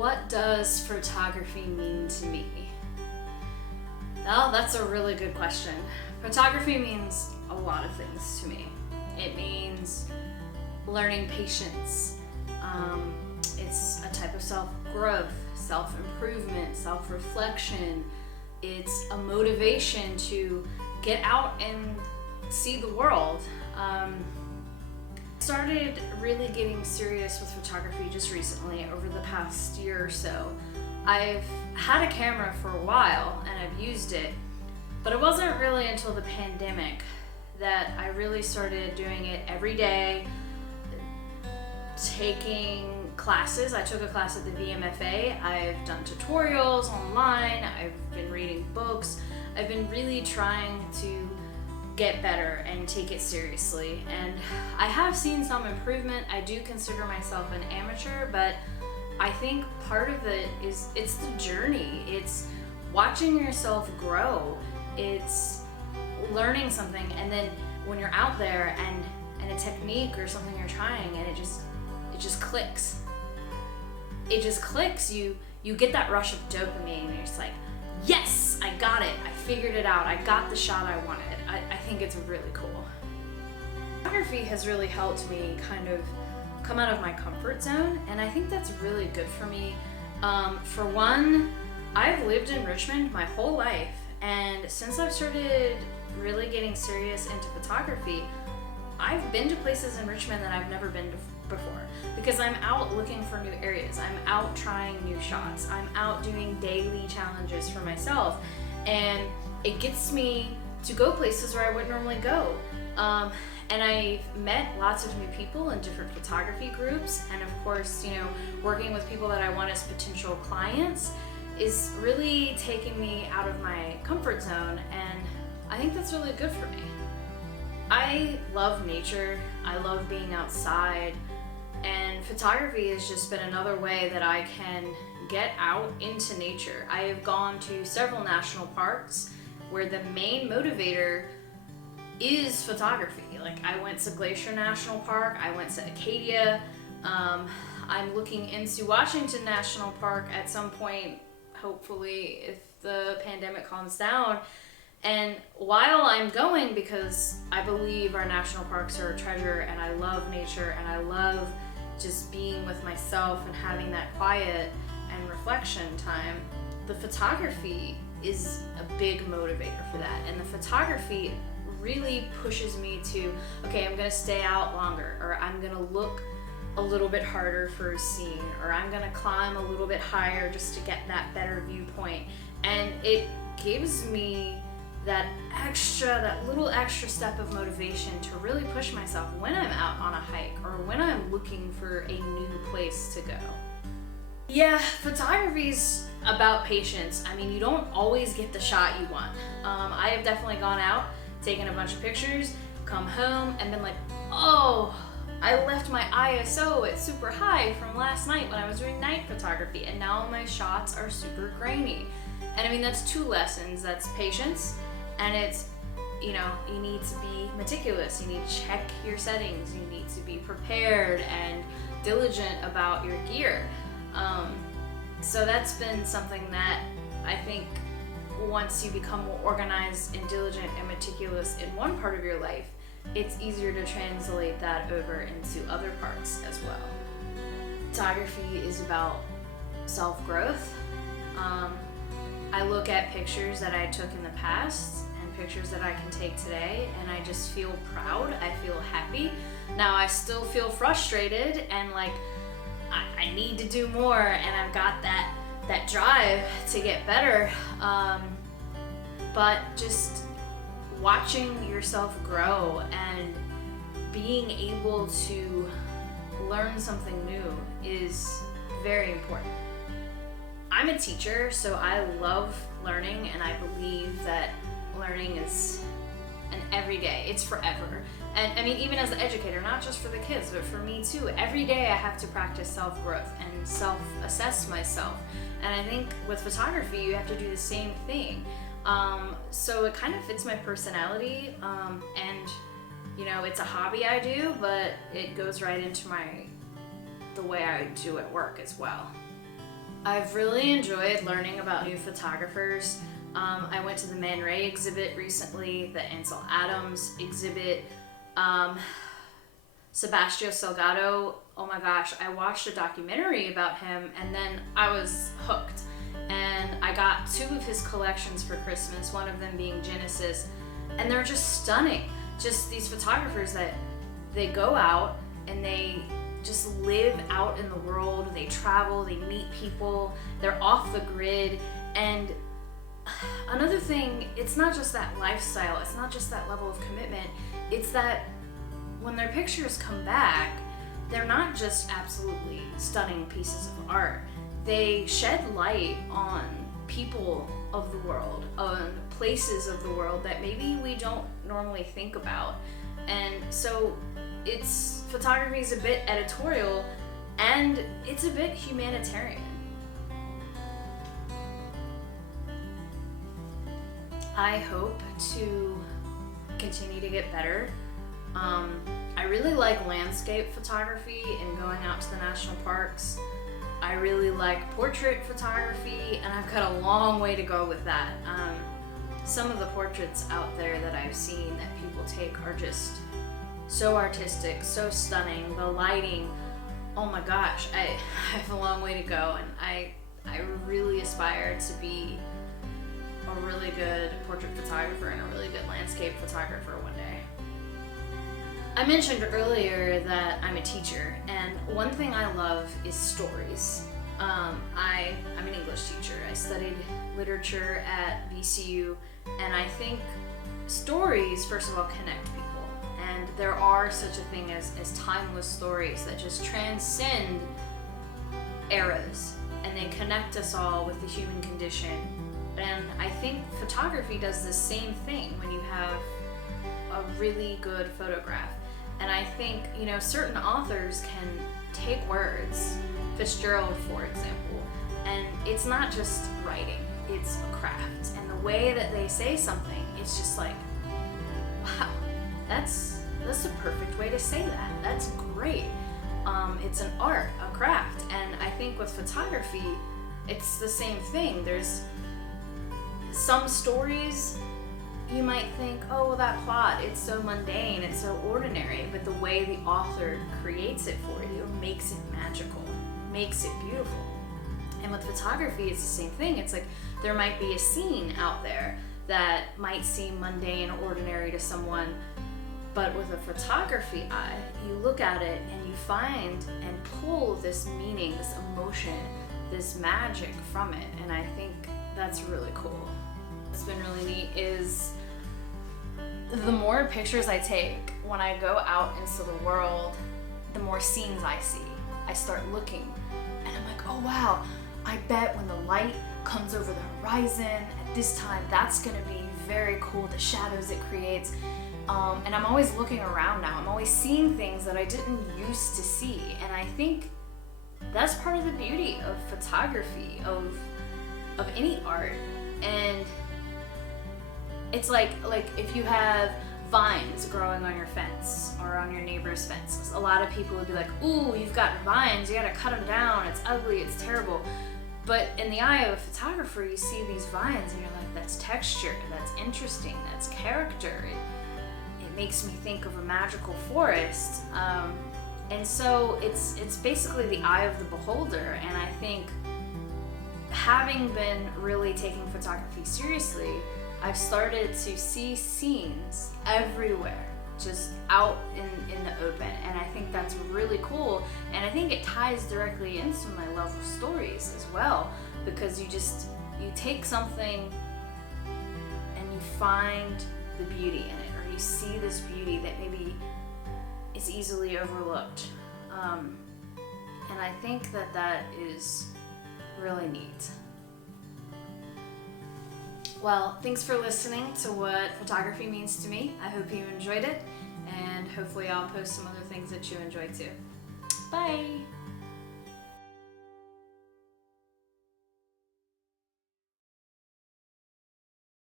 What does photography mean to me? Well, that's a really good question. Photography means a lot of things to me. It means learning patience. It's a type of self-growth, self-improvement, self-reflection. It's a motivation to get out and see the world. Started really getting serious with photography just recently, over the past year or so. I've had a camera for a while and I've used it, but it wasn't really until the pandemic that I really started doing it every day, taking classes. I took a class at the VMFA. I've done tutorials online. I've been reading books. I've been really trying to get better and take it seriously. And I have seen some improvement. I do consider myself an amateur, but I think part of it is it's the journey. It's watching yourself grow. It's learning something, and then when you're out there and a technique or something you're trying and it just clicks. It just clicks. You get that rush of dopamine and you're just like, yes, I got it. I figured it out. I got the shot I wanted. I think it's really cool. Photography has really helped me kind of come out of my comfort zone, and I think that's really good for me. For one, I've lived in Richmond my whole life, and since I've started really getting serious into photography, I've been to places in Richmond that I've never been to before, because I'm out looking for new areas. I'm out trying new shots. I'm out doing daily challenges for myself, and it gets me to go places where I wouldn't normally go. And I've met lots of new people in different photography groups, and of course, working with people that I want as potential clients is really taking me out of my comfort zone, and I think that's really good for me. I love nature. I love being outside, and photography has just been another way that I can get out into nature. I have gone to several national parks where the main motivator is photography. Like, I went to Glacier National Park, I went to Acadia. I'm looking into Washington National Park at some point, hopefully, if the pandemic calms down. And while I'm going, because I believe our national parks are a treasure, and I love nature, and I love just being with myself and having that quiet and reflection time, the photography is a big motivator for that. And the photography really pushes me to, okay, I'm gonna stay out longer, or I'm gonna look a little bit harder for a scene, or I'm gonna climb a little bit higher just to get that better viewpoint. And it gives me that little extra step of motivation to really push myself when I'm out on a hike or when I'm looking for a new place to go. Yeah, photography's about patience. I mean, you don't always get the shot you want. I have definitely gone out, taken a bunch of pictures, come home, and been like, oh, I left my ISO at super high from last night when I was doing night photography, and now my shots are super grainy. And I mean, that's two lessons. That's patience, and it's, you need to be meticulous. You need to check your settings. You need to be prepared and diligent about your gear. So that's been something that I think once you become more organized and diligent and meticulous in one part of your life, it's easier to translate that over into other parts as well. Photography is about self-growth. I look at pictures that I took in the past and pictures that I can take today, and I just feel proud. I feel happy. Now, I still feel frustrated and like I need to do more, and I've got that drive to get better. But just watching yourself grow and being able to learn something new is very important. I'm a teacher, so I love learning, and I believe that learning is an everyday, it's forever. And I mean, even as an educator, not just for the kids, but for me too, every day I have to practice self-growth and self-assess myself. And I think with photography, you have to do the same thing. So it kind of fits my personality, and it's a hobby I do, but it goes right into the way I do at work as well. I've really enjoyed learning about new photographers. I went to the Man Ray exhibit recently, the Ansel Adams exhibit. Sebastião Salgado, oh my gosh, I watched a documentary about him and then I was hooked. And I got 2 of his collections for Christmas, one of them being Genesis, and they're just stunning. Just these photographers that they go out and they just live out in the world, they travel, they meet people, they're off the grid. And another thing, it's not just that lifestyle, it's not just that level of commitment, it's that when their pictures come back, they're not just absolutely stunning pieces of art. They shed light on people of the world, on places of the world that maybe we don't normally think about. And so photography is a bit editorial and it's a bit humanitarian. I hope to continue to get better. I really like landscape photography and going out to the national parks. I really like portrait photography, and I've got a long way to go with that. Some of the portraits out there that I've seen that people take are just so artistic, so stunning. The lighting, oh my gosh, I have a long way to go, and I really aspire to be a really good portrait photographer and a really good landscape photographer one day. I mentioned earlier that I'm a teacher, and one thing I love is stories. I'm an English teacher. I studied literature at VCU, and I think stories, first of all, connect people. And there are such a thing as timeless stories that just transcend eras, and they connect us all with the human condition. And I think photography does the same thing when you have a really good photograph. And I think, certain authors can take words, Fitzgerald, for example, and it's not just writing, it's a craft. And the way that they say something, it's just like, wow, that's the perfect way to say that. That's great. It's an art, a craft. And I think with photography, it's the same thing. There's some stories you might think, oh, well, that plot, it's so mundane, it's so ordinary, but the way the author creates it for you makes it magical, makes it beautiful. And with photography, it's the same thing. It's like there might be a scene out there that might seem mundane or ordinary to someone, but with a photography eye, you look at it and you find and pull this meaning, this emotion, this magic from it. And I think that's really cool. What's been really neat is the more pictures I take when I go out into the world, the more scenes I see. I start looking and I'm like, oh wow, I bet when the light comes over the horizon at this time, that's gonna be very cool, the shadows it creates. And I'm always looking around now. I'm always seeing things that I didn't used to see. And I think that's part of the beauty of photography, of any art. And it's like if you have vines growing on your fence or on your neighbor's fence, a lot of people would be like, ooh, you've got vines, you gotta cut them down, it's ugly, it's terrible. But in the eye of a photographer, you see these vines and you're like, that's texture, that's interesting, that's character. It makes me think of a magical forest. And so it's basically the eye of the beholder. And I think having been really taking photography seriously, I've started to see scenes everywhere, just out in the open. And I think that's really cool. And I think it ties directly into my love of stories as well, because you take something and you find the beauty in it, or you see this beauty that maybe is easily overlooked. And I think that is really neat. Well, thanks for listening to what photography means to me. I hope you enjoyed it, and hopefully I'll post some other things that you enjoy too. Bye!